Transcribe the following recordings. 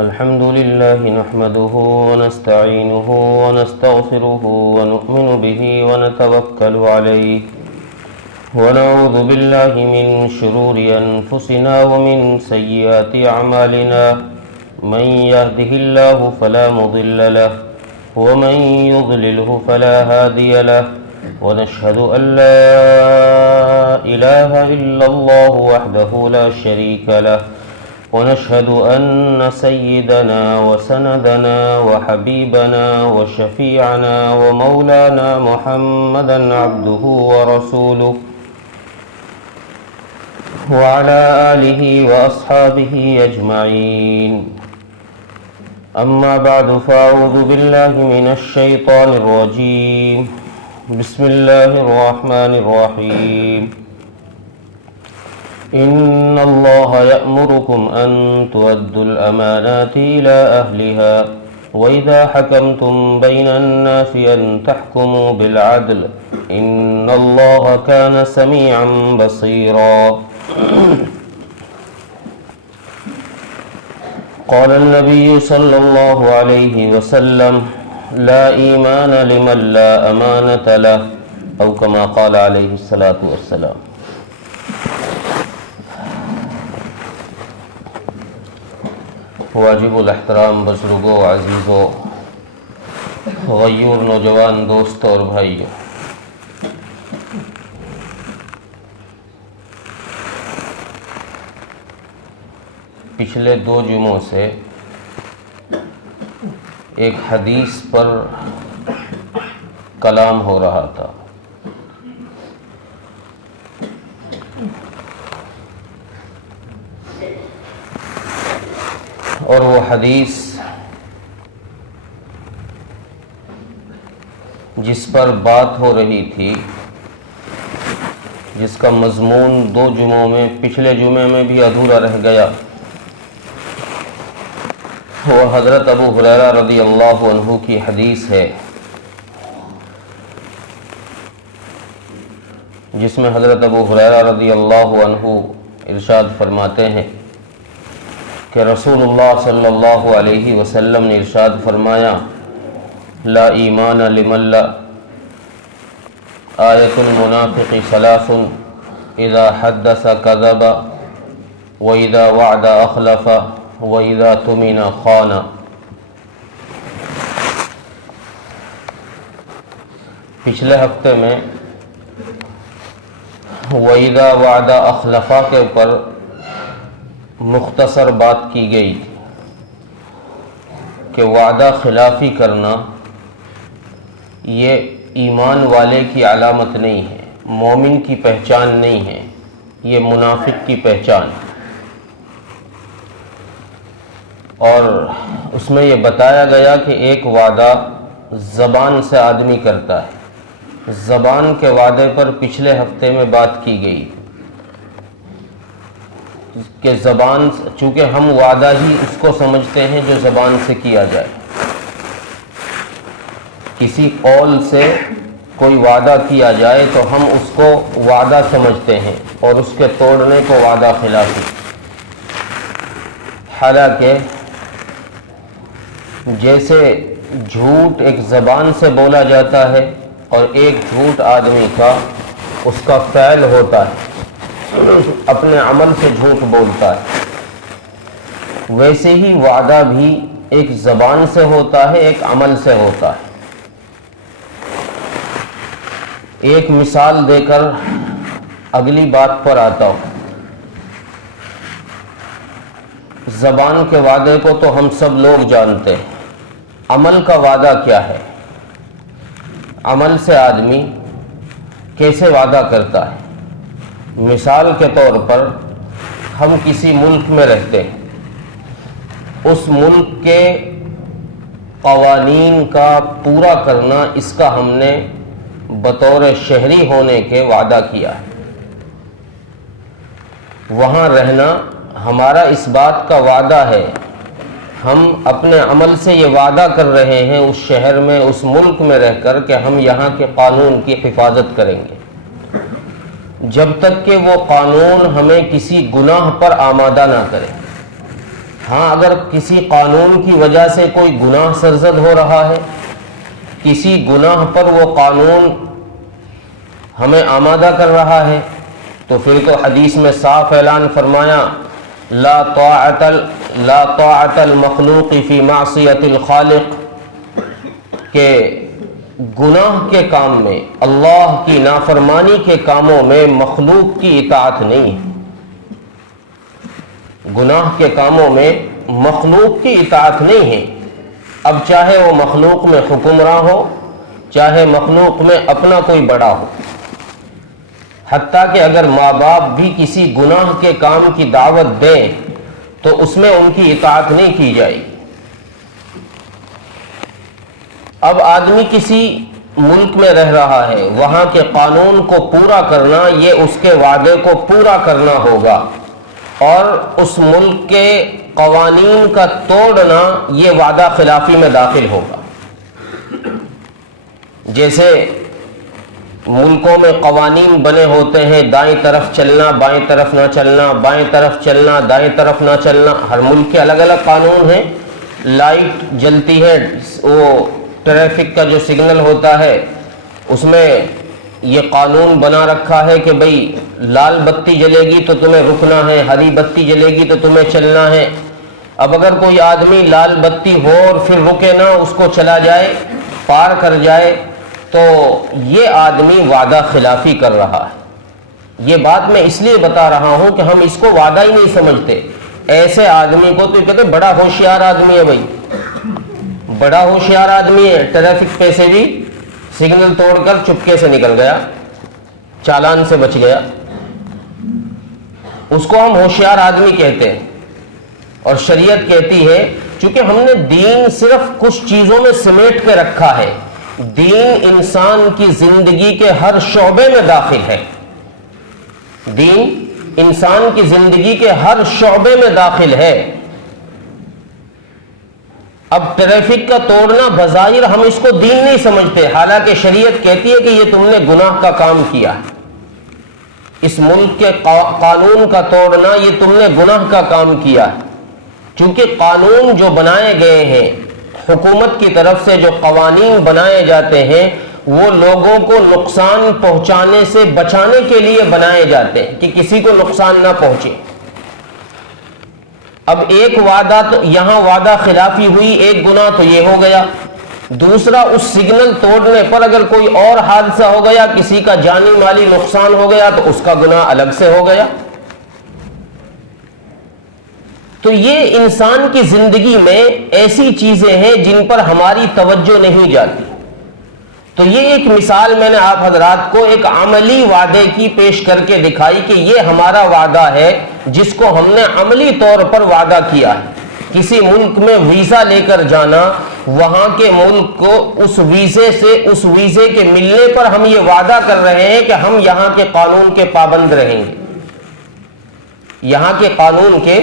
الحمد لله نحمده ونستعينه ونستغفره ونؤمن به ونتوكل عليه ونعوذ بالله من شرور أنفسنا ومن سيئات أعمالنا من يهده الله فلا مضل له ومن يضلله فلا هادي له ونشهد أن لا إله إلا الله وحده لا شريك له ونشهد أن سيدنا وسندنا وحبيبنا وشفيعنا ومولانا محمدا عبده ورسوله وعلى آله وأصحابه أجمعين. أما بعد فأعوذ بالله من الشيطان الرجيم. بسم الله الرحمن الرحيم. إن الله يأمركم أن تؤدوا الأمانات إلى أهلها وإذا حكمتم بين الناس أن تحكموا بالعدل إن الله كان سميعا بصيرا. قال النبي صلى الله عليه وسلم لا إيمان لمن لا أمانة له أو كما قال عليه الصلاة والسلام. واجب الاحترام بزرگوں، عزیزوں، غیور نوجوان دوستوں اور بھائیوں، پچھلے 2 جمعوں سے ایک حدیث پر کلام ہو رہا تھا. اور وہ حدیث جس پر بات ہو رہی تھی، جس کا مضمون 2 جمعوں میں، پچھلے جمعے میں بھی ادھورا رہ گیا، وہ حضرت ابو ہریرہ رضی اللہ عنہ کی حدیث ہے، جس میں حضرت ابو ہریرہ رضی اللہ عنہ ارشاد فرماتے ہیں کہ رسول اللہ صلی اللہ علیہ وسلم نے ارشاد فرمایا لا ایمان لمن لا آیت المنافق ثلاث اذا حدث کذب واذا وعد اخلف واذا اؤتمن خان. پچھلے ہفتے میں واذا وعد اخلف کے اوپر مختصر بات کی گئی کہ وعدہ خلافی کرنا یہ ایمان والے کی علامت نہیں ہے، مومن کی پہچان نہیں ہے، یہ منافق کی پہچان. اور اس میں یہ بتایا گیا کہ ایک وعدہ زبان سے آدمی کرتا ہے. زبان کے وعدے پر پچھلے ہفتے میں بات کی گئی کہ زبان، چونکہ ہم وعدہ ہی اس کو سمجھتے ہیں جو زبان سے کیا جائے. کسی قول سے کوئی وعدہ کیا جائے تو ہم اس کو وعدہ سمجھتے ہیں اور اس کے توڑنے کو وعدہ خلافی. حالانکہ جیسے جھوٹ ایک زبان سے بولا جاتا ہے اور ایک جھوٹ آدمی کا اس کا فعل ہوتا ہے، اپنے عمل سے جھوٹ بولتا ہے، ویسے ہی وعدہ بھی ایک زبان سے ہوتا ہے، ایک عمل سے ہوتا ہے. ایک مثال دے کر اگلی بات پر آتا ہوں. زبان کے وعدے کو تو ہم سب لوگ جانتے ہیں، عمل کا وعدہ کیا ہے؟ عمل سے آدمی کیسے وعدہ کرتا ہے؟ مثال کے طور پر ہم کسی ملک میں رہتے ہیں، اس ملک کے قوانین کا پورا کرنا، اس کا ہم نے بطور شہری ہونے کے وعدہ کیا ہے. وہاں رہنا ہمارا اس بات کا وعدہ ہے، ہم اپنے عمل سے یہ وعدہ کر رہے ہیں اس شہر میں، اس ملک میں رہ کر کہ ہم یہاں کے قانون کی حفاظت کریں گے، جب تک کہ وہ قانون ہمیں کسی گناہ پر آمادہ نہ کرے. ہاں اگر کسی قانون کی وجہ سے کوئی گناہ سرزد ہو رہا ہے، کسی گناہ پر وہ قانون ہمیں آمادہ کر رہا ہے، تو پھر تو حدیث میں صاف اعلان فرمایا لا طاعت المخلوق فی معصیت الخالق، کہ گناہ کے کام میں، اللہ کی نافرمانی کے کاموں میں مخلوق کی اطاعت نہیں ہے۔ گناہ کے کاموں میں مخلوق کی اطاعت نہیں ہے، اب چاہے وہ مخلوق میں حکمراں ہو، چاہے مخلوق میں اپنا کوئی بڑا ہو، حتیٰ کہ اگر ماں باپ بھی کسی گناہ کے کام کی دعوت دیں تو اس میں ان کی اطاعت نہیں کی جائے گی۔ اب آدمی کسی ملک میں رہ رہا ہے، وہاں کے قانون کو پورا کرنا یہ اس کے وعدے کو پورا کرنا ہوگا، اور اس ملک کے قوانین کا توڑنا یہ وعدہ خلافی میں داخل ہوگا۔ جیسے ملکوں میں قوانین بنے ہوتے ہیں، دائیں طرف چلنا، بائیں طرف نہ چلنا، بائیں طرف چلنا، دائیں طرف نہ چلنا، ہر ملک کے الگ الگ قانون ہیں۔ لائٹ جلتی ہے، وہ ٹریفک کا جو سگنل ہوتا ہے اس میں یہ قانون بنا رکھا ہے کہ بھئی لال بتی جلے گی تو تمہیں رکنا ہے، ہری بتی جلے گی تو تمہیں چلنا ہے۔ اب اگر کوئی آدمی لال بتی ہو اور پھر رکے نہ، اس کو چلا جائے، پار کر جائے، تو یہ آدمی وعدہ خلافی کر رہا ہے۔ یہ بات میں اس لیے بتا رہا ہوں کہ ہم اس کو وعدہ ہی نہیں سمجھتے۔ ایسے آدمی کو تو کہتے بڑا ہوشیار آدمی ہے، بھائی بڑا ہوشیار آدمی ہے، ٹریفک پہ سے بھی سگنل توڑ کر چپکے سے نکل گیا، چالان سے بچ گیا، اس کو ہم ہوشیار آدمی کہتے ہیں۔ اور شریعت کہتی ہے چونکہ ہم نے دین صرف کچھ چیزوں میں سمیٹ کے رکھا ہے، دین انسان کی زندگی کے ہر شعبے میں داخل ہے، دین انسان کی زندگی کے ہر شعبے میں داخل ہے۔ اب ٹریفک کا توڑنا بظاہر ہم اس کو دین نہیں سمجھتے، حالانکہ شریعت کہتی ہے کہ یہ تم نے گناہ کا کام کیا ہے، اس ملک کے قانون کا توڑنا یہ تم نے گناہ کا کام کیا ہے۔ چونکہ قانون جو بنائے گئے ہیں، حکومت کی طرف سے جو قوانین بنائے جاتے ہیں، وہ لوگوں کو نقصان پہنچانے سے بچانے کے لیے بنائے جاتے ہیں کہ کسی کو نقصان نہ پہنچے۔ اب ایک وعدہ تو یہاں وعدہ خلافی ہوئی، ایک گناہ تو یہ ہو گیا، دوسرا اس سگنل توڑنے پر اگر کوئی اور حادثہ ہو گیا، کسی کا جانی مالی نقصان ہو گیا تو اس کا گناہ الگ سے ہو گیا۔ تو یہ انسان کی زندگی میں ایسی چیزیں ہیں جن پر ہماری توجہ نہیں جاتی۔ تو یہ ایک مثال میں نے آپ حضرات کو ایک عملی وعدے کی پیش کر کے دکھائی کہ یہ ہمارا وعدہ ہے جس کو ہم نے عملی طور پر وعدہ کیا ہے۔ کسی ملک میں ویزا لے کر جانا، وہاں کے ملک کو اس ویزے سے، اس ویزے کے ملنے پر ہم یہ وعدہ کر رہے ہیں کہ ہم یہاں کے قانون کے پابند رہیں گے، یہاں کے قانون کے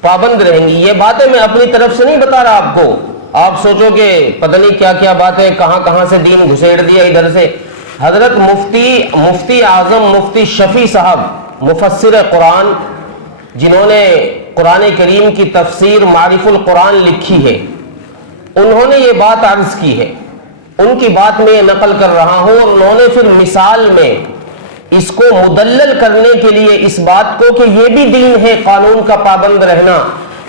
پابند رہیں گے۔ یہ باتیں میں اپنی طرف سے نہیں بتا رہا آپ کو، آپ سوچو کہ پتہ نہیں کیا کیا باتیں کہاں کہاں سے دین گھسیڑ دیا ادھر سے۔ حضرت مفتی اعظم مفتی شفیع صاحب مفسر قرآن، جنہوں نے قرآن کریم کی تفسیر معرف القرآن لکھی ہے، انہوں نے یہ بات عرض کی ہے، ان کی بات میں یہ نقل کر رہا ہوں، اور انہوں نے پھر مثال میں اس کو مدلل کرنے کے لیے اس بات کو کہ یہ بھی دین ہے قانون کا پابند رہنا،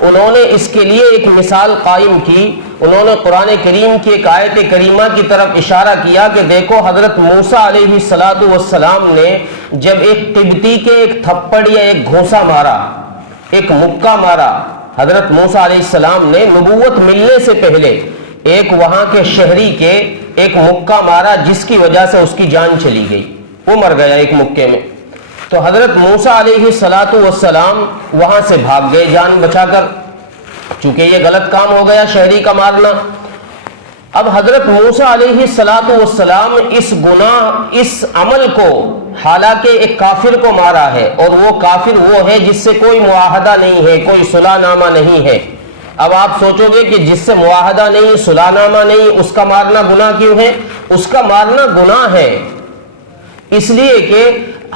انہوں نے اس کے لیے ایک مثال قائم کی۔ انہوں نے قرآن کریم کی ایک آیت کریمہ کی طرف اشارہ کیا کہ دیکھو حضرت موسیٰ علیہ السلام نے جب ایک قبطی کے ایک تھپڑ یا ایک گھونسا مارا، ایک مکہ مارا، حضرت موسیٰ علیہ السلام نے نبوت ملنے سے پہلے ایک وہاں کے شہری کے ایک مکہ مارا جس کی وجہ سے اس کی جان چلی گئی، وہ مر گیا ایک مکے میں۔ تو حضرت موسیٰ علیہ السلام وہاں سے بھاگ گئے جان بچا کر، چونکہ یہ غلط کام ہو گیا شہری کا مارنا۔ اب حضرت موسیٰ علیہ السلام اس گناہ، اس عمل کو، حالانکہ ایک کافر کو مارا ہے، اور وہ کافر وہ ہے جس سے کوئی معاہدہ نہیں ہے، کوئی صلح نامہ نہیں ہے۔ اب آپ سوچو گے کہ جس سے معاہدہ نہیں، صلح نامہ نہیں، اس کا مارنا گناہ کیوں ہے؟ اس کا مارنا گناہ ہے اس لیے کہ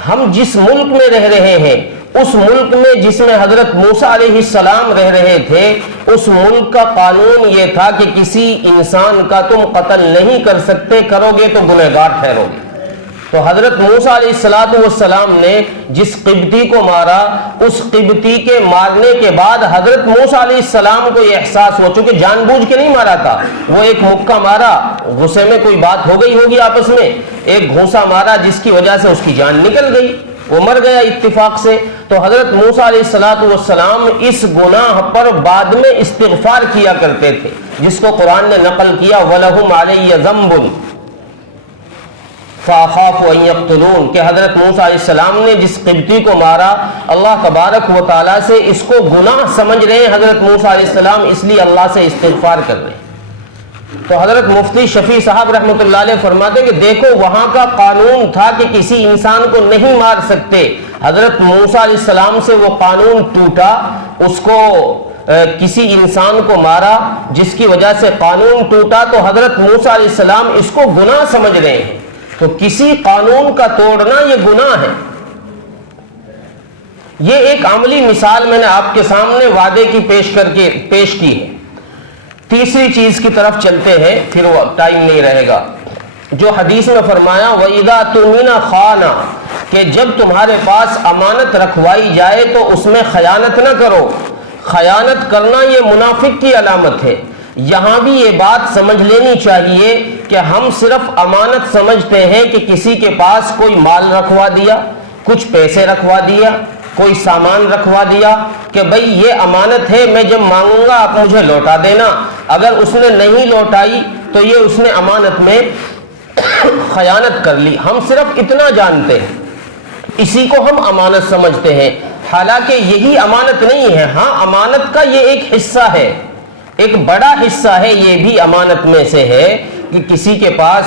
ہم جس ملک میں رہ رہے ہیں اس ملک میں جس میں حضرت موسیٰ علیہ السلام رہ رہے تھے، اس ملک کا قانون یہ تھا کہ کسی انسان کا تم قتل نہیں کر سکتے، کرو گے تو گنہگار ٹھہرو گے۔ تو حضرت موسیٰ علیہ السلام نے جس قبطی کو مارا، اس قبطی کے مارنے کے بعد حضرت موسیٰ علیہ السلام کو یہ احساس ہو، چونکہ جان بوجھ کے نہیں مارا تھا، وہ ایک مکہ مارا، غصے میں کوئی بات ہو گئی ہوگی آپس میں، ایک گھونسا مارا جس کی وجہ سے اس کی جان نکل گئی، وہ مر گیا اتفاق سے۔ تو حضرت موسیٰ علیہ السلام اس گناہ پر بعد میں استغفار کیا کرتے تھے، جس کو قرآن نے نقل کیا وَلَهُمْ عَلَيَّ ذَنْبٌ فَأَخَافُ أَن يَقْتُلُونَ، کہ حضرت موسیٰ علیہ السلام نے جس قبطی کو مارا، اللہ تبارک و تعالیٰ سے اس کو گناہ سمجھ رہے ہیں حضرت موسیٰ علیہ السلام، اس لیے اللہ سے استغفار کر رہے ہیں۔ تو حضرت مفتی شفیع صاحب رحمۃ اللہ علیہ فرماتے ہیں کہ دیکھو وہاں کا قانون تھا کہ کسی انسان کو نہیں مار سکتے، حضرت موسیٰ علیہ السلام سے وہ قانون ٹوٹا، اس کو کسی انسان کو مارا جس کی وجہ سے قانون ٹوٹا، تو حضرت موسیٰ علیہ السلام اس کو گناہ سمجھ رہے ہیں۔ تو کسی قانون کا توڑنا یہ گناہ ہے۔ یہ ایک عملی مثال میں نے آپ کے سامنے وعدے کی پیش کی ہے۔ تیسری چیز کی طرف چلتے ہیں، پھر وہ ٹائم نہیں رہے گا، جو حدیث میں فرمایا وَإِذَا تُؤْمِنَ خَانَ، کہ جب تمہارے پاس امانت رکھوائی جائے تو اس میں خیانت نہ کرو۔ خیانت کرنا یہ منافق کی علامت ہے۔ یہاں بھی یہ بات سمجھ لینی چاہیے کہ ہم صرف امانت سمجھتے ہیں کہ کسی کے پاس کوئی مال رکھوا دیا، کچھ پیسے رکھوا دیا، کوئی سامان رکھوا دیا کہ بھئی یہ امانت ہے، میں جب مانگوں گا آپ مجھے لوٹا دینا، اگر اس نے نہیں لوٹائی تو یہ اس نے امانت میں خیانت کر لی۔ ہم صرف اتنا جانتے ہیں، اسی کو ہم امانت سمجھتے ہیں، حالانکہ یہی امانت نہیں ہے۔ ہاں امانت کا یہ ایک حصہ ہے، ایک بڑا حصہ ہے، یہ بھی امانت میں سے ہے کہ کسی کے پاس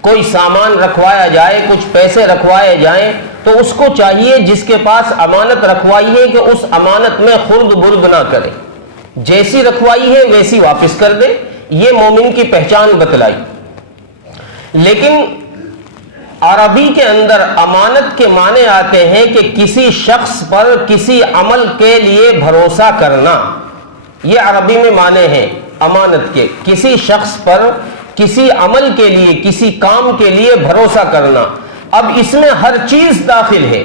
کوئی سامان رکھوایا جائے، کچھ پیسے رکھوائے جائیں تو اس کو چاہیے جس کے پاس امانت رکھوائی ہے کہ اس امانت میں خرد برد نہ کرے، جیسی رکھوائی ہے ویسی واپس کر دے، یہ مومن کی پہچان بتلائی۔ لیکن عربی کے اندر امانت کے معنی آتے ہیں کہ کسی شخص پر کسی عمل کے لیے بھروسہ کرنا، یہ عربی میں معنی ہیں امانت کے، کسی شخص پر کسی عمل کے لیے، کسی کام کے لیے بھروسہ کرنا۔ اب اس میں ہر چیز داخل ہے،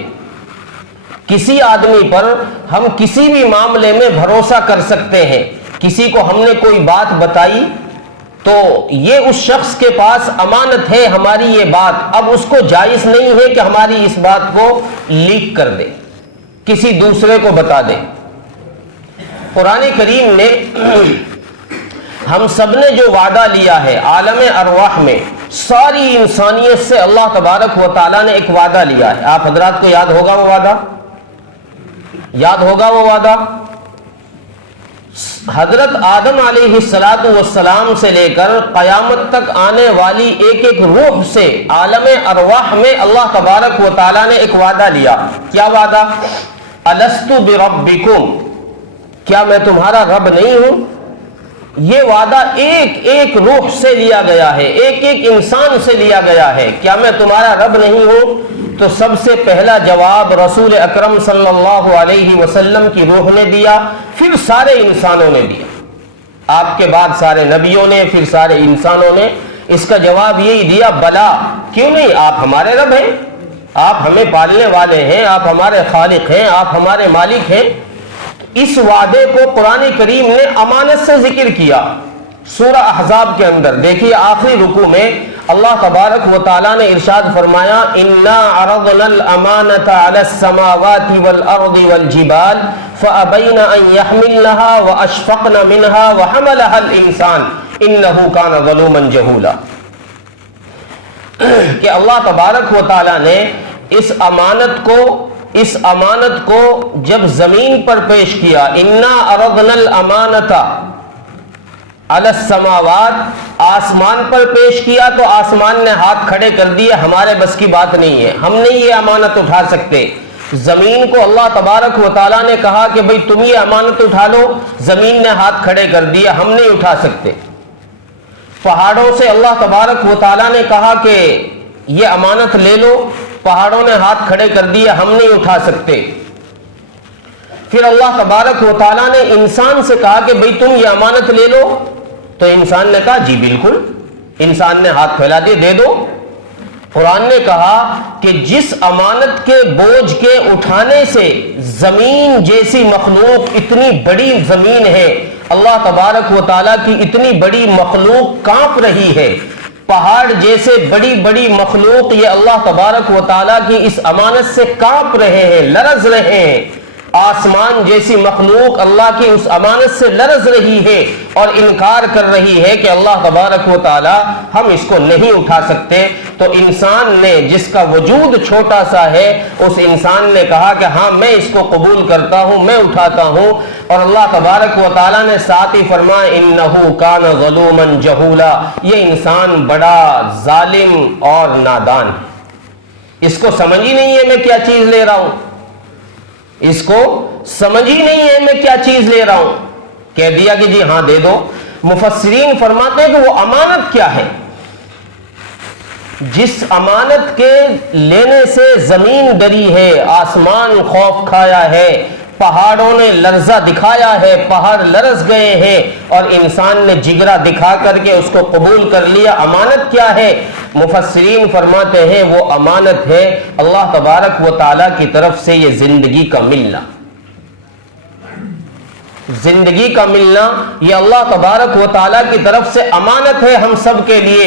کسی آدمی پر ہم کسی بھی معاملے میں بھروسہ کر سکتے ہیں۔ کسی کو ہم نے کوئی بات بتائی تو یہ اس شخص کے پاس امانت ہے ہماری یہ بات، اب اس کو جائز نہیں ہے کہ ہماری اس بات کو لیک کر دے، کسی دوسرے کو بتا دے۔ قرآن کریم نے ہم سب نے جو وعدہ لیا ہے عالم ارواح میں، ساری انسانیت سے اللہ تبارک و تعالیٰ نے ایک وعدہ لیا ہے۔ آپ حضرات کو یاد ہوگا وہ وعدہ، یاد ہوگا وہ وعدہ؟ حضرت آدم علیہ السلام سے لے کر قیامت تک آنے والی ایک ایک روح سے عالم ارواح میں اللہ تبارک و تعالیٰ نے ایک وعدہ لیا۔ کیا وعدہ؟ الست بربکم، کیا میں تمہارا رب نہیں ہوں؟ یہ وعدہ ایک ایک روح سے لیا گیا ہے، ایک ایک انسان سے لیا گیا ہے، کیا میں تمہارا رب نہیں ہوں؟ تو سب سے پہلا جواب رسول اکرم صلی اللہ علیہ وسلم کی روح نے دیا، پھر سارے انسانوں نے دیا، آپ کے بعد سارے نبیوں نے، پھر سارے انسانوں نے اس کا جواب یہی دیا، بلا، کیوں نہیں، آپ ہمارے رب ہیں، آپ ہمیں پالنے والے ہیں، آپ ہمارے خالق ہیں، آپ ہمارے مالک ہیں۔ اس وعدے کو قرآن کریم نے امانت سے ذکر کیا سورہ احزاب کے اندر۔ دیکھیے آخری رکوع میں اللہ تبارک و تعالیٰ نے ارشاد فرمایا اِنَّا عَرَضْنَا الْأَمَانَةَ عَلَى السَّمَاوَاتِ وَالْأَرْضِ وَالْجِبَالِ فَأَبَيْنَ أَن يَحْمِلْنَهَا وَأَشْفَقْنَ مِنْهَا وَحَمَلَهَا الْإِنسَانُ إِنَّهُ كَانَ ظَلُومًا جَهُولًا، کہ اللہ تبارک و تعالیٰ نے اس امانت کو جب زمین پر پیش کیا، اِنَّا عَرَضْنَا الْأَمَانَةَ عَلَى السَّمَاوَاتِ، آسمان پر پیش کیا تو آسمان نے ہاتھ کھڑے کر دیے، ہمارے بس کی بات نہیں ہے، ہم نہیں یہ امانت اٹھا سکتے۔ زمین کو اللہ تبارک و تعالیٰ نے کہا کہ بھئی تم یہ امانت اٹھا لو، زمین نے ہاتھ کھڑے کر دیا، ہم نہیں اٹھا سکتے۔ پہاڑوں سے اللہ تبارک و تعالیٰ نے کہا کہ یہ امانت لے لو، پہاڑوں نے ہاتھ کھڑے کر دیے، ہم نہیں اٹھا سکتے۔ پھر اللہ تبارک و تعالیٰ نے انسان سے کہا کہ بھئی تم یہ امانت لے لو، تو انسان نے کہا جی بالکل، انسان نے ہاتھ پھیلا دیے دے دو۔ قرآن نے کہا کہ جس امانت کے بوجھ کے اٹھانے سے زمین جیسی مخلوق، اتنی بڑی زمین ہے، اللہ تبارک و تعالیٰ کی اتنی بڑی مخلوق کانپ رہی ہے، پہاڑ جیسے بڑی بڑی مخلوق یہ اللہ تبارک و تعالیٰ کی اس امانت سے کانپ رہے ہیں، لرز رہے ہیں، آسمان جیسی مخلوق اللہ کی اس امانت سے لرز رہی ہے اور انکار کر رہی ہے کہ اللہ تبارک و تعالی ہم اس کو نہیں اٹھا سکتے، تو انسان نے جس کا وجود چھوٹا سا ہے اس انسان نے کہا کہ ہاں میں اس کو قبول کرتا ہوں، میں اٹھاتا ہوں، اور اللہ تبارک و تعالی نے ساتھ ہی فرمایا انہ کان ظلوما جہولا، یہ انسان بڑا ظالم اور نادان ہے، اس کو سمجھ ہی نہیں ہے میں کیا چیز لے رہا ہوں، اس کو سمجھ ہی نہیں ہے میں کیا چیز لے رہا ہوں، کہہ دیا کہ جی ہاں دے دو۔ مفسرین فرماتے ہیں کہ وہ امانت کیا ہے؟ جس امانت کے لینے سے زمین ڈری ہے، آسمان خوف کھایا ہے، پہاڑوں نے لرزہ دکھایا ہے، پہاڑ لرز گئے ہیں اور انسان نے جگرا دکھا کر کے اس کو قبول کر لیا، امانت کیا ہے؟ مفسرین فرماتے ہیں وہ امانت ہے اللہ تبارک و تعالیٰ کی طرف سے یہ زندگی کا ملنا، زندگی کا ملنا یہ اللہ تبارک و تعالیٰ کی طرف سے امانت ہے ہم سب کے لیے۔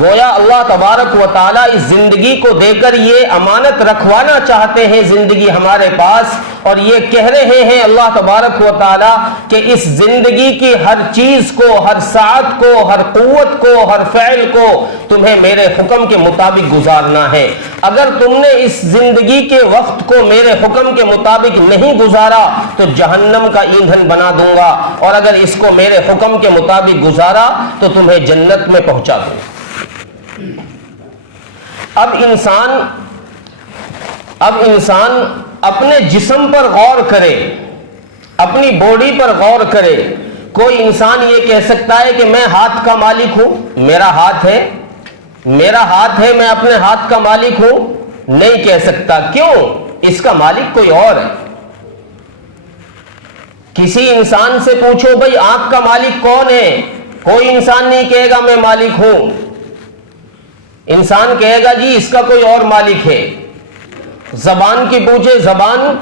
گویا اللہ تبارک و تعالیٰ اس زندگی کو دے کر یہ امانت رکھوانا چاہتے ہیں زندگی ہمارے پاس، اور یہ کہہ رہے ہیں اللہ تبارک و تعالیٰ کہ اس زندگی کی ہر چیز کو، ہر ساعت کو، ہر قوت کو، ہر فعل کو تمہیں میرے حکم کے مطابق گزارنا ہے۔ اگر تم نے اس زندگی کے وقت کو میرے حکم کے مطابق نہیں گزارا تو جہنم کا ایندھن بنا دوں گا، اور اگر اس کو میرے حکم کے مطابق گزارا تو تمہیں جنت میں پہنچا دوں گا۔ اب انسان اپنے جسم پر غور کرے، اپنی باڈی پر غور کرے۔ کوئی انسان یہ کہہ سکتا ہے کہ میں ہاتھ کا مالک ہوں، میرا ہاتھ ہے، میرا ہاتھ ہے، میں اپنے ہاتھ کا مالک ہوں؟ نہیں کہہ سکتا۔ کیوں؟ اس کا مالک کوئی اور ہے۔ کسی انسان سے پوچھو بھئی آنکھ کا مالک کون ہے، کوئی انسان نہیں کہے گا میں مالک ہوں، انسان کہے گا جی اس کا کوئی اور مالک ہے۔ زبان کی پوچھے زبان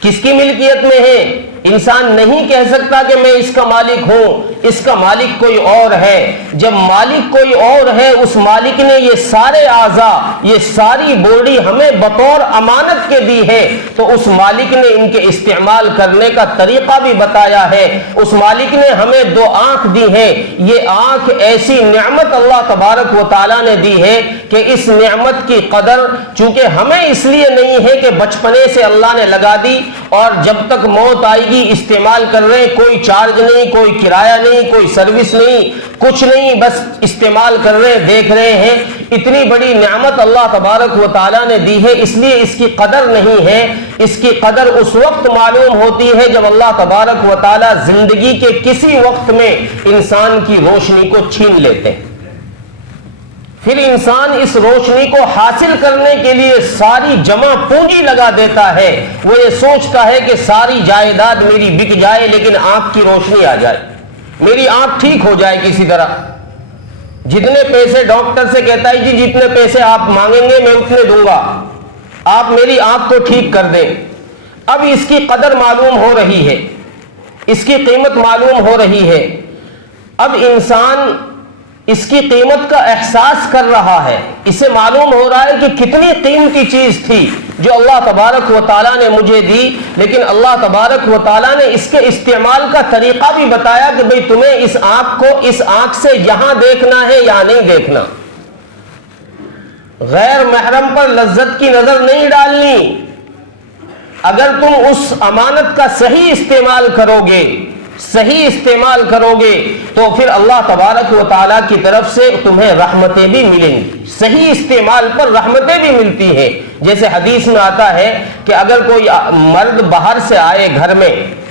کس کی ملکیت میں ہے، انسان نہیں کہہ سکتا کہ میں اس کا مالک ہوں، اس کا مالک کوئی اور ہے۔ جب مالک کوئی اور ہے، اس مالک نے یہ سارے اعضاء، یہ ساری باڈی ہمیں بطور امانت کے دی ہے، تو اس مالک نے ان کے استعمال کرنے کا طریقہ بھی بتایا ہے۔ اس مالک نے ہمیں 2 آنکھ دی ہے، یہ آنکھ ایسی نعمت اللہ تبارک و تعالیٰ نے دی ہے کہ اس نعمت کی قدر چونکہ ہمیں اس لیے نہیں ہے کہ بچپنے سے اللہ نے لگا دی اور جب تک موت آئے گی استعمال کر رہے ہیں، کوئی چارج نہیں، کوئی کرایہ نہیں، کوئی سروس نہیں، کچھ نہیں، بس استعمال کر رہے ہیں، دیکھ رہے ہیں۔ اتنی بڑی نعمت اللہ تبارک و تعالیٰ نے دی ہے، اس لیے اس کی قدر نہیں ہے۔ اس کی قدر اس وقت معلوم ہوتی ہے جب اللہ تبارک و تعالیٰ زندگی کے کسی وقت میں انسان کی روشنی کو چھین لیتے ہیں، پھر انسان اس روشنی کو حاصل کرنے کے لیے ساری جمع پونجی لگا دیتا ہے۔ وہ یہ سوچتا ہے کہ ساری جائیداد میری بک جائے لیکن آنکھ کی روشنی آ جائے، میری آنکھ ٹھیک ہو جائے کسی طرح۔ جتنے پیسے ڈاکٹر سے کہتا ہے جی جتنے پیسے آپ مانگیں گے میں اتنے دوں گا، آپ میری آنکھ کو ٹھیک کر دیں۔ اب اس کی قدر معلوم ہو رہی ہے، اس کی قیمت معلوم ہو رہی ہے۔ اب انسان اس کی قیمت کا احساس کر رہا ہے، اسے معلوم ہو رہا ہے کہ کتنی قیمتی چیز تھی جو اللہ تبارک و تعالیٰ نے مجھے دی، لیکن اللہ تبارک و تعالیٰ نے اس کے استعمال کا طریقہ بھی بتایا کہ بھئی تمہیں اس آنکھ کو اس آنکھ سے یہاں دیکھنا ہے یا نہیں دیکھنا، غیر محرم پر لذت کی نظر نہیں ڈالنی۔ اگر تم اس امانت کا صحیح استعمال کرو گے، صحیح استعمال کرو گے تو پھر اللہ تبارک و تعالیٰ کی طرف سے تمہیں رحمتیں بھی ملیں گی، صحیح استعمال پر رحمتیں بھی ملتی ہیں۔ جیسے حدیث میں آتا ہے کہ اگر کوئی مرد باہر سے آئے گھر میں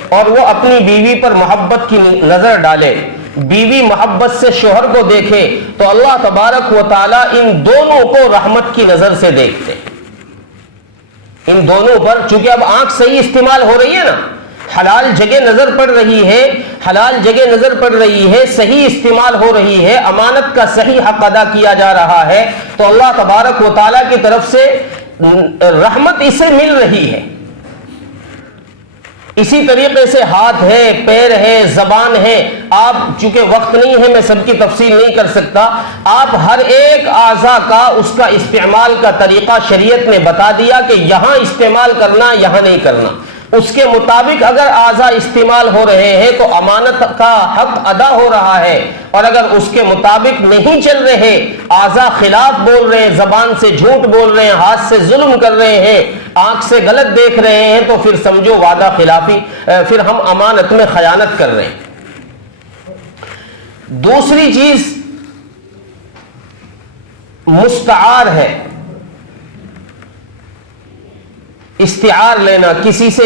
اور وہ اپنی بیوی پر محبت کی نظر ڈالے، بیوی محبت سے شوہر کو دیکھے، تو اللہ تبارک و تعالیٰ ان دونوں کو رحمت کی نظر سے دیکھتے۔ ان دونوں پر، چونکہ اب آنکھ صحیح استعمال ہو رہی ہے نا، حلال جگہ نظر پڑ رہی ہے، حلال جگہ نظر پڑ رہی ہے، صحیح استعمال ہو رہی ہے، امانت کا صحیح حق ادا کیا جا رہا ہے، تو اللہ تبارک و تعالیٰ کی طرف سے رحمت اسے مل رہی ہے۔ اسی طریقے سے ہاتھ ہے، پیر ہے، زبان ہے، آپ چونکہ وقت نہیں ہے میں سب کی تفصیل نہیں کر سکتا، آپ ہر ایک اعضاء کا اس کا استعمال کا طریقہ شریعت نے بتا دیا کہ یہاں استعمال کرنا، یہاں نہیں کرنا۔ اس کے مطابق اگر اعضاء استعمال ہو رہے ہیں تو امانت کا حق ادا ہو رہا ہے، اور اگر اس کے مطابق نہیں چل رہے، اعضاء خلاف بول رہے ہیں، زبان سے جھوٹ بول رہے ہیں، ہاتھ سے ظلم کر رہے ہیں، آنکھ سے غلط دیکھ رہے ہیں، تو پھر سمجھو وعدہ خلافی، پھر ہم امانت میں خیانت کر رہے ہیں۔ دوسری چیز مستعار ہے، استعار لینا، کسی سے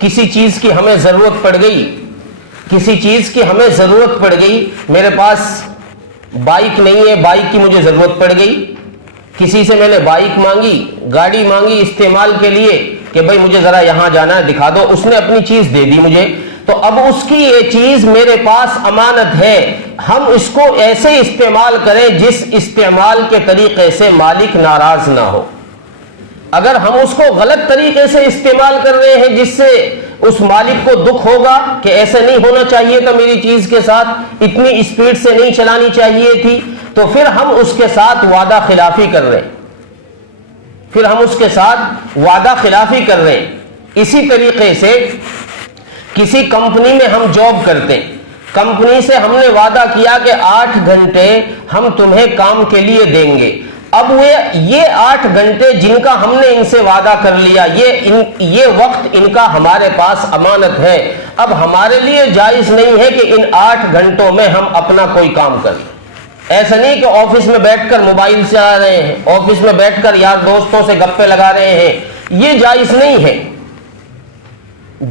کسی چیز کی ہمیں ضرورت پڑ گئی، کسی چیز کی ہمیں ضرورت پڑ گئی، میرے پاس بائک نہیں ہے، بائک کی مجھے ضرورت پڑ گئی، کسی سے میں نے بائک مانگی، گاڑی مانگی استعمال کے لیے کہ بھائی مجھے ذرا یہاں جانا ہے دکھا دو، اس نے اپنی چیز دے دی مجھے، تو اب اس کی یہ چیز میرے پاس امانت ہے، ہم اس کو ایسے استعمال کریں جس استعمال کے طریقے سے مالک ناراض نہ ہو۔ اگر ہم اس کو غلط طریقے سے استعمال کر رہے ہیں جس سے اس مالک کو دکھ ہوگا کہ ایسے نہیں ہونا چاہیے تھا، میری چیز کے ساتھ اتنی اسپیڈ سے نہیں چلانی چاہیے تھی، تو پھر ہم اس کے ساتھ وعدہ خلافی کر رہے ہیں، پھر ہم اس کے ساتھ وعدہ خلافی کر رہے ہیں۔ اسی طریقے سے کسی کمپنی میں ہم جاب کرتے ہیں، کمپنی سے ہم نے وعدہ کیا کہ 8 گھنٹے ہم تمہیں کام کے لیے دیں گے، اب یہ 8 گھنٹے جن کا ہم نے ان سے وعدہ کر لیا، یہ وقت ان کا ہمارے پاس امانت ہے، اب ہمارے لیے جائز نہیں ہے کہ ان 8 گھنٹوں میں ہم اپنا کوئی کام کریں۔ ایسا نہیں کہ آفس میں بیٹھ کر موبائل سے آ رہے ہیں، آفس میں بیٹھ کر یار دوستوں سے گپے لگا رہے ہیں، یہ جائز نہیں ہے۔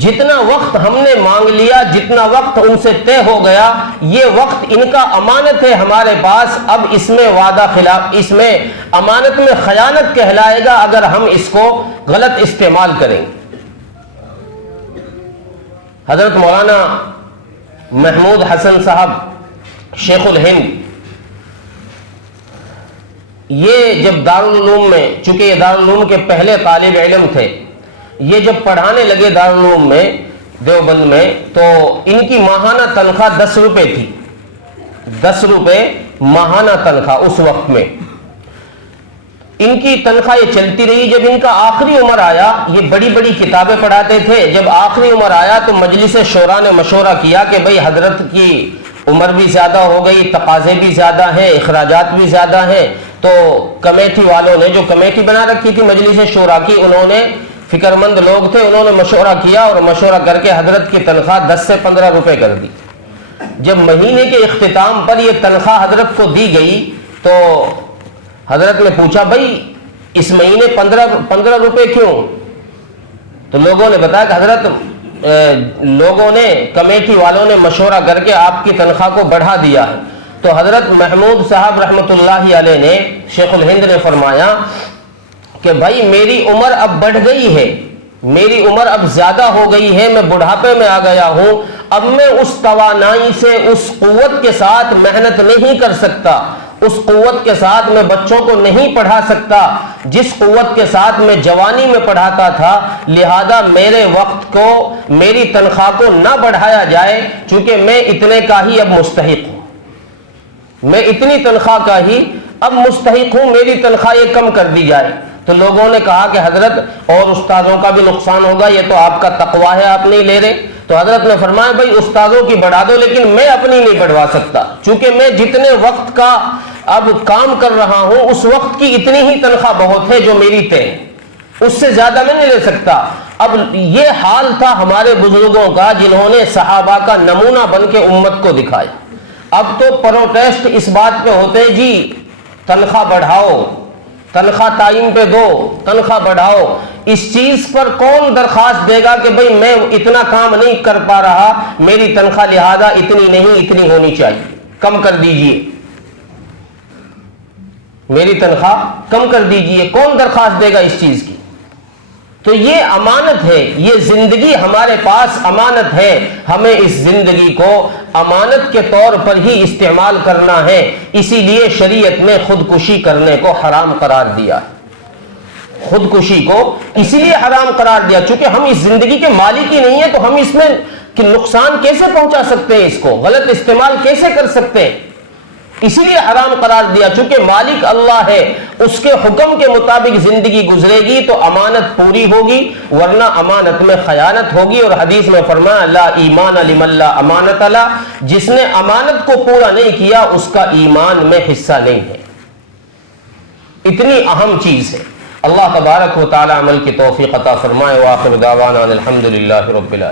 جتنا وقت ہم نے مانگ لیا، جتنا وقت ان سے طے ہو گیا، یہ وقت ان کا امانت ہے ہمارے پاس، اب اس میں وعدہ خلاف، اس میں امانت میں خیانت کہلائے گا اگر ہم اس کو غلط استعمال کریں۔ حضرت مولانا محمود حسن صاحب شیخ الہند، یہ جب دارالعلوم میں، چونکہ یہ دارالعلوم کے پہلے طالب علم تھے، یہ جب پڑھانے لگے دارالعلوم میں دیوبند میں، تو ان کی ماہانہ تنخواہ 10 روپے تھی، 10 روپے ماہانہ تنخواہ اس وقت میں۔ ان کی تنخواہ یہ چلتی رہی، جب ان کا آخری عمر آیا، یہ بڑی بڑی کتابیں پڑھاتے تھے، جب آخری عمر آیا تو مجلس شورا نے مشورہ کیا کہ بھئی حضرت کی عمر بھی زیادہ ہو گئی، تقاضے بھی زیادہ ہیں، اخراجات بھی زیادہ ہیں، تو کمیٹی والوں نے، جو کمیٹی بنا رکھی تھی مجلس شورا کی، انہوں نے، فکر مند لوگ تھے، انہوں نے مشورہ کیا اور مشورہ کر کے حضرت کی تنخواہ 10 سے 15 روپے کر دی۔ جب مہینے کے اختتام پر یہ تنخواہ حضرت کو دی گئی تو حضرت نے پوچھا بھائی اس مہینے 15 روپے کیوں؟ تو لوگوں نے بتایا کہ حضرت لوگوں نے، کمیٹی والوں نے مشورہ کر کے آپ کی تنخواہ کو بڑھا دیا ہے۔ تو حضرت محمود صاحب رحمۃ اللہ علیہ نے، شیخ الہند نے فرمایا کہ بھائی میری عمر اب بڑھ گئی ہے، میری عمر اب زیادہ ہو گئی ہے، میں بڑھاپے میں آ گیا ہوں، اب میں اس توانائی سے، اس قوت کے ساتھ محنت نہیں کر سکتا، اس قوت کے ساتھ میں بچوں کو نہیں پڑھا سکتا جس قوت کے ساتھ میں جوانی میں پڑھاتا تھا، لہذا میرے وقت کو، میری تنخواہ کو نہ بڑھایا جائے، چونکہ میں اتنے کا ہی اب مستحق ہوں، میں اتنی تنخواہ کا ہی اب مستحق ہوں، میری تنخواہ یہ کم کر دی جائے۔ تو لوگوں نے کہا کہ حضرت اور استاذوں کا بھی نقصان ہوگا، یہ تو آپ کا تقویٰ ہے، آپ نہیں لے رہے۔ تو حضرت نے فرمایا بھائی استاذوں کی بڑھا دو، لیکن میں اپنی نہیں بڑھوا سکتا، چونکہ میں جتنے وقت کا اب کام کر رہا ہوں اس وقت کی اتنی ہی تنخواہ بہت ہے جو میری طے، اس سے زیادہ میں نہیں لے سکتا۔ اب یہ حال تھا ہمارے بزرگوں کا جنہوں نے صحابہ کا نمونہ بن کے امت کو دکھایا۔ اب تو پروٹیسٹ اس بات پہ ہوتے ہیں جی تنخواہ بڑھاؤ، تنخواہ ٹائم پہ دو، تنخواہ بڑھاؤ۔ اس چیز پر کون درخواست دے گا کہ بھئی میں اتنا کام نہیں کر پا رہا، میری تنخواہ لہذا اتنی نہیں، اتنی ہونی چاہیے، کم کر دیجئے، میری تنخواہ کم کر دیجئے، کون درخواست دے گا اس چیز کی؟ تو یہ امانت ہے، یہ زندگی ہمارے پاس امانت ہے، ہمیں اس زندگی کو امانت کے طور پر ہی استعمال کرنا ہے۔ اسی لیے شریعت نے خودکشی کرنے کو حرام قرار دیا ہے، خودکشی کو اسی لیے حرام قرار دیا چونکہ ہم اس زندگی کے مالک ہی نہیں ہیں، تو ہم اس میں کہ نقصان کیسے پہنچا سکتے ہیں، اس کو غلط استعمال کیسے کر سکتے ہیں، اسی لیے حرام قرار دیا۔ چونکہ مالک اللہ ہے، اس کے حکم کے مطابق زندگی گزرے گی تو امانت پوری ہوگی، ورنہ امانت میں خیانت ہوگی۔ اور حدیث میں فرمایا لا ایمان لمن لا امانت له، جس نے امانت کو پورا نہیں کیا اس کا ایمان میں حصہ نہیں ہے۔ اتنی اہم چیز ہے۔ اللہ تبارک و تعالی عمل کی توفیق عطا فرمائے۔ وآخر دعوانا الحمدللہ رب العالمین۔